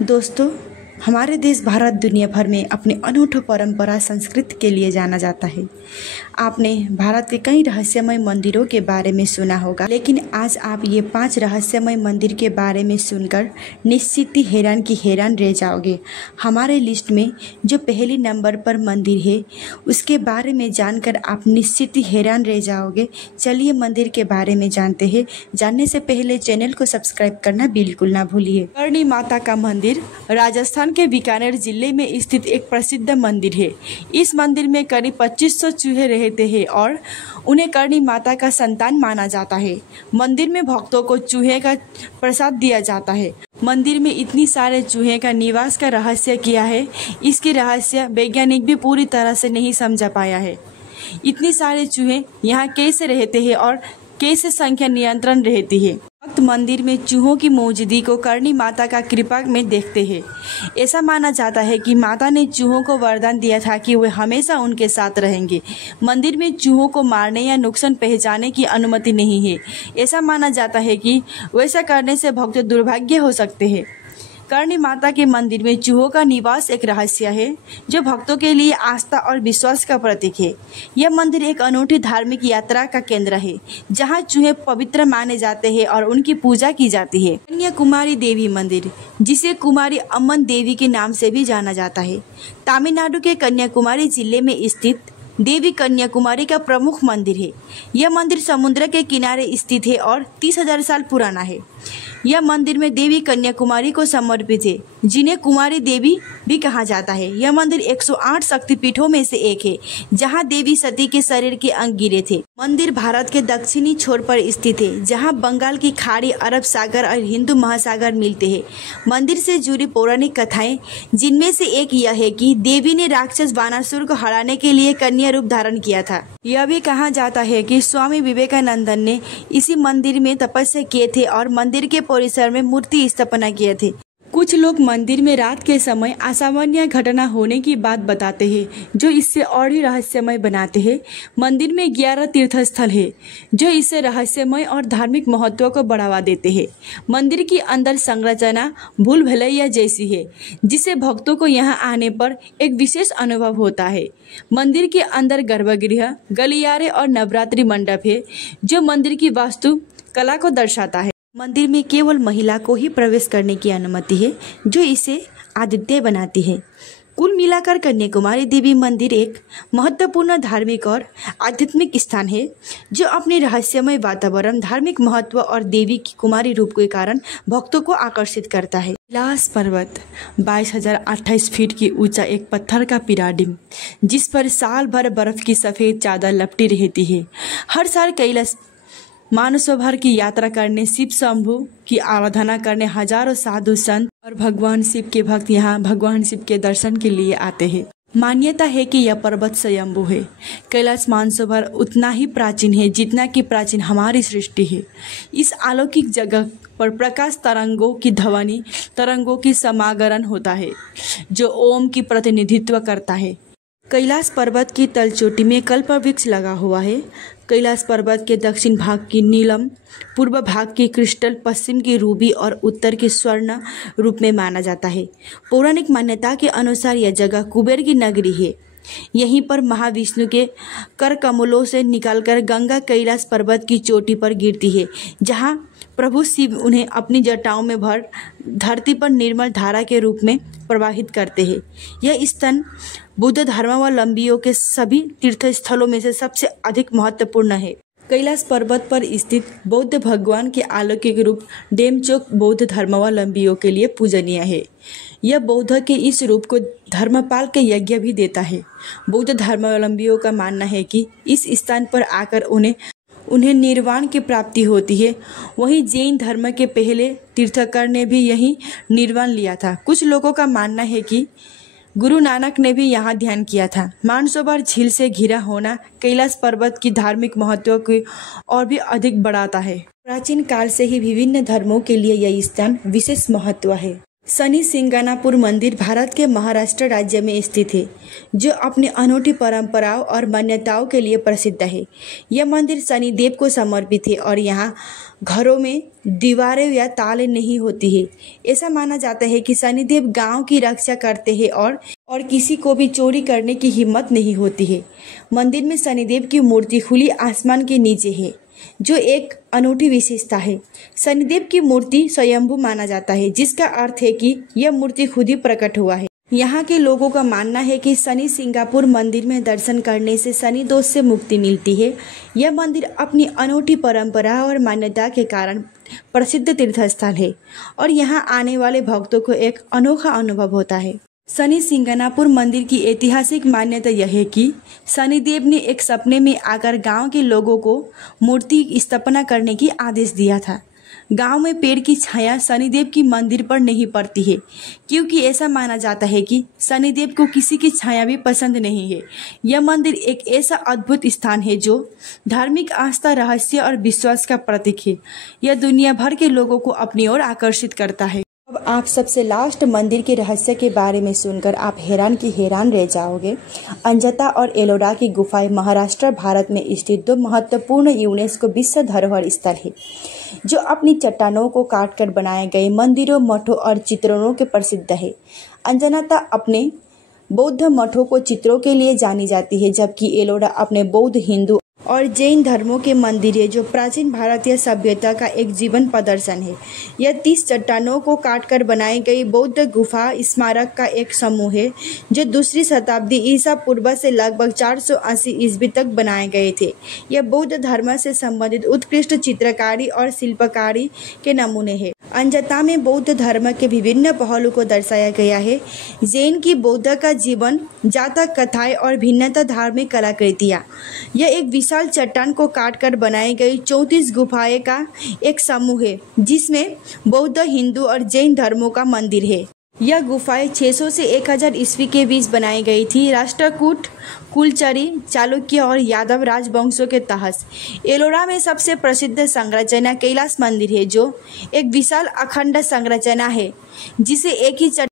दोस्तों, हमारे देश भारत दुनिया भर में अपने अनूठे परंपरा संस्कृति के लिए जाना जाता है। आपने भारत के कई रहस्यमय मंदिरों के बारे में सुना होगा, लेकिन आज आप ये 5 रहस्यमय मंदिर के बारे में सुनकर निश्चित ही हैरान रह जाओगे। हमारे लिस्ट में जो पहले नंबर पर मंदिर है उसके बारे में जानकर आप निश्चित ही हैरान रह जाओगे। चलिए मंदिर के बारे में जानते हैं। जानने से पहले चैनल को सब्सक्राइब करना बिल्कुल ना भूलिए। करणी माता का मंदिर राजस्थान के बीकानेर जिले में स्थित एक प्रसिद्ध मंदिर है। इस मंदिर में करीब 2500 चूहे रहते हैं और उन्हें करणी माता का संतान माना जाता है। मंदिर में भक्तों को चूहे का प्रसाद दिया जाता है। मंदिर में इतनी सारे चूहे का निवास का रहस्य क्या है, इसकी रहस्य वैज्ञानिक भी पूरी तरह से नहीं समझा पाया है। इतने सारे चूहे यहाँ कैसे रहते हैं और कैसे संख्या नियंत्रण रहती है। भक्त मंदिर में चूहों की मौजूदगी को करणी माता का कृपा में देखते हैं। ऐसा माना जाता है कि माता ने चूहों को वरदान दिया था कि वे हमेशा उनके साथ रहेंगे। मंदिर में चूहों को मारने या नुकसान पहुंचाने की अनुमति नहीं है। ऐसा माना जाता है कि वैसा करने से भक्त दुर्भाग्य हो सकते हैं। करणी माता के मंदिर में चूहों का निवास एक रहस्य है जो भक्तों के लिए आस्था और विश्वास का प्रतीक है। यह मंदिर एक अनूठी धार्मिक यात्रा का केंद्र है जहां चूहे पवित्र माने जाते हैं और उनकी पूजा की जाती है। कन्याकुमारी देवी मंदिर, जिसे कुमारी अम्मन देवी के नाम से भी जाना जाता है, तमिलनाडु के कन्याकुमारी जिले में स्थित देवी कन्याकुमारी का प्रमुख मंदिर है। यह मंदिर समुद्र के किनारे स्थित है और 30,000 साल पुराना है। यह मंदिर में देवी कन्याकुमारी को समर्पित है, जिन्हें कुमारी देवी भी कहा जाता है। यह मंदिर 108 शक्तिपीठों में से एक है जहां देवी सती के शरीर के अंग गिरे थे। मंदिर भारत के दक्षिणी छोर पर स्थित है जहां बंगाल की खाड़ी, अरब सागर और हिंदू महासागर मिलते हैं। मंदिर से जुड़ी पौराणिक कथाएं, जिनमें से एक यह है कि देवी ने राक्षस बानासुर को हराने के लिए कन्या रूप धारण किया था। यह भी कहा जाता है कि स्वामी विवेकानंद ने इसी मंदिर में तपस्या किए थे और मंदिर के परिसर में मूर्ति स्थापना किए थे। कुछ लोग मंदिर में रात के समय असामान्य घटना होने की बात बताते हैं, जो इससे और ही रहस्यमय बनाते हैं। मंदिर में 11 तीर्थ स्थल है जो इसे रहस्यमय और धार्मिक महत्व को बढ़ावा देते हैं। मंदिर की अंदर संरचना भूल भुलैया जैसी है, जिसे भक्तों को यहाँ आने पर एक विशेष अनुभव होता है। मंदिर के अंदर गर्भगृह, गलियारे और नवरात्रि मंडप है जो मंदिर की वास्तु कला को दर्शाता है। मंदिर में केवल महिला को ही प्रवेश करने की अनुमति है, जो इसे अद्वितीय बनाती है। कुल मिलाकर कन्याकुमारी देवी मंदिर एक महत्वपूर्ण धार्मिक और आध्यात्मिक स्थान है जो अपने रहस्यमय वातावरण, धार्मिक महत्व और देवी की कुमारी रूप के कारण भक्तों को आकर्षित करता है। कैलाश पर्वत 22,028 फीट की ऊंचा एक पत्थर का पिरामिड, जिस पर साल भर बर्फ की सफेद चादर लपटी रहती है। हर साल कैलाश मानसों भर की यात्रा करने, शिव शंभु की आराधना करने हजारों साधु संत और भगवान शिव के भक्त यहाँ भगवान शिव के दर्शन के लिए आते हैं। मान्यता है कि यह पर्वत स्वयंभू है। कैलाश मानसरोवर उतना ही प्राचीन है जितना कि प्राचीन हमारी सृष्टि है। इस अलौकिक जगह पर प्रकाश तरंगों की ध्वनि तरंगों की समागरण होता है जो ओम की प्रतिनिधित्व करता है। कैलाश पर्वत की तलचोटी में कल्पवृक्ष लगा हुआ है। कैलाश पर्वत के दक्षिण भाग की नीलम, पूर्व भाग की क्रिस्टल, पश्चिम की रूबी और उत्तर की स्वर्ण रूप में माना जाता है। पौराणिक मान्यता के अनुसार यह जगह कुबेर की नगरी है। यहीं पर महाविष्णु के कर कमलों से निकलकर गंगा कैलाश पर्वत की चोटी पर गिरती है, जहां प्रभु शिव उन्हें अपनी जटाओं में भर धरती पर निर्मल धारा के रूप में प्रवाहित करते हैं। यह स्थान बौद्ध धर्मावलंबियों के सभी तीर्थ स्थलों में से सबसे अधिक महत्वपूर्ण है। कैलाश पर्वत पर स्थित बौद्ध भगवान के अलौकिक रूप डेमचोक बौद्ध धर्मावलंबियों के लिए पूजनीय है। यह बौद्ध के इस रूप को धर्मपाल के यज्ञ भी देता है। बौद्ध धर्मावलंबियों का मानना है कि इस स्थान पर आकर उन्हें निर्वाण की प्राप्ति होती है। वहीं जैन धर्म के पहले तीर्थंकर ने भी यही निर्वाण लिया था। कुछ लोगों का मानना है कि गुरु नानक ने भी यहाँ ध्यान किया था। मानसरोवर झील से घिरा होना कैलाश पर्वत की धार्मिक महत्व को और भी अधिक बढ़ाता है। प्राचीन काल से ही विभिन्न धर्मों के लिए यह स्थान विशेष महत्व है। शनि सिंगनापुर मंदिर भारत के महाराष्ट्र राज्य में स्थित है, जो अपनी अनूठी परंपराओं और मान्यताओं के लिए प्रसिद्ध है। यह मंदिर शनिदेव को समर्पित है और यहाँ घरों में दीवारें या ताले नहीं होती है। ऐसा माना जाता है कि शनिदेव गांव की रक्षा करते हैं और किसी को भी चोरी करने की हिम्मत नहीं होती है। मंदिर में शनिदेव की मूर्ति खुली आसमान के नीचे है, जो एक अनूठी विशेषता है। शनिदेव की मूर्ति स्वयंभू माना जाता है, जिसका अर्थ है कि यह मूर्ति खुद ही प्रकट हुआ है। यहाँ के लोगों का मानना है कि शनि सिंगापुर मंदिर में दर्शन करने से शनि दोष से मुक्ति मिलती है। यह मंदिर अपनी अनूठी परंपरा और मान्यता के कारण प्रसिद्ध तीर्थस्थल है और यहाँ आने वाले भक्तों को एक अनोखा अनुभव होता है। शनि सिंगनापुर मंदिर की ऐतिहासिक मान्यता यह है कि शनिदेव ने एक सपने में आकर गांव के लोगों को मूर्ति स्थापना करने की आदेश दिया था। गांव में पेड़ की छाया शनिदेव की मंदिर पर नहीं पड़ती है, क्योंकि ऐसा माना जाता है कि शनिदेव को किसी की छाया भी पसंद नहीं है। यह मंदिर एक ऐसा अद्भुत स्थान है जो धार्मिक आस्था, रहस्य और विश्वास का प्रतीक है। यह दुनिया भर के लोगों को अपनी ओर आकर्षित करता है। अब आप सबसे लास्ट मंदिर के रहस्य के बारे में सुनकर आप हैरान रह जाओगे। अंजता और एलोरा की गुफाएं महाराष्ट्र भारत में स्थित दो महत्वपूर्ण यूनेस्को विश्व धरोहर स्थल है, जो अपनी चट्टानों को काटकर बनाए गए मंदिरों, मठों और चित्रणों के प्रसिद्ध है। अंजनाता अपने बौद्ध मठों को चित्रों के लिए जानी जाती है, जबकि एलोरा अपने बौद्ध, हिंदू और जैन धर्मों के मंदिर है, जो प्राचीन भारतीय सभ्यता का एक जीवन प्रदर्शन है। यह 30 चट्टानों को काटकर बनाई गई बौद्ध गुफा स्मारक का एक समूह है, जो दूसरी शताब्दी ईसा पूर्व से लगभग 480 ईस्वी तक बनाए गए थे। यह बौद्ध धर्म से संबंधित उत्कृष्ट चित्रकारी और शिल्पकारी के नमूने हैं। अंजता में बौद्ध धर्म के विभिन्न पहलू को दर्शाया गया है। जैन की बौद्ध का जीवन, जातक कथाएं और भिन्नता धार्मिक कलाकृतियाँ। यह एक विशाल चट्टान को काटकर बनाई गई 34 गुफाएं का एक समूह है, जिसमें बौद्ध, हिंदू और जैन धर्मों का मंदिर है। यह गुफाएं 600 से 1000 ईस्वी के बीच बनाई गई थी, राष्ट्रकूट, कुलचरी, चालुक्य और यादव राजवंशों के तहत। एलोरा में सबसे प्रसिद्ध संरचना कैलाश मंदिर है, जो एक विशाल अखंड संरचना है, जिसे एक ही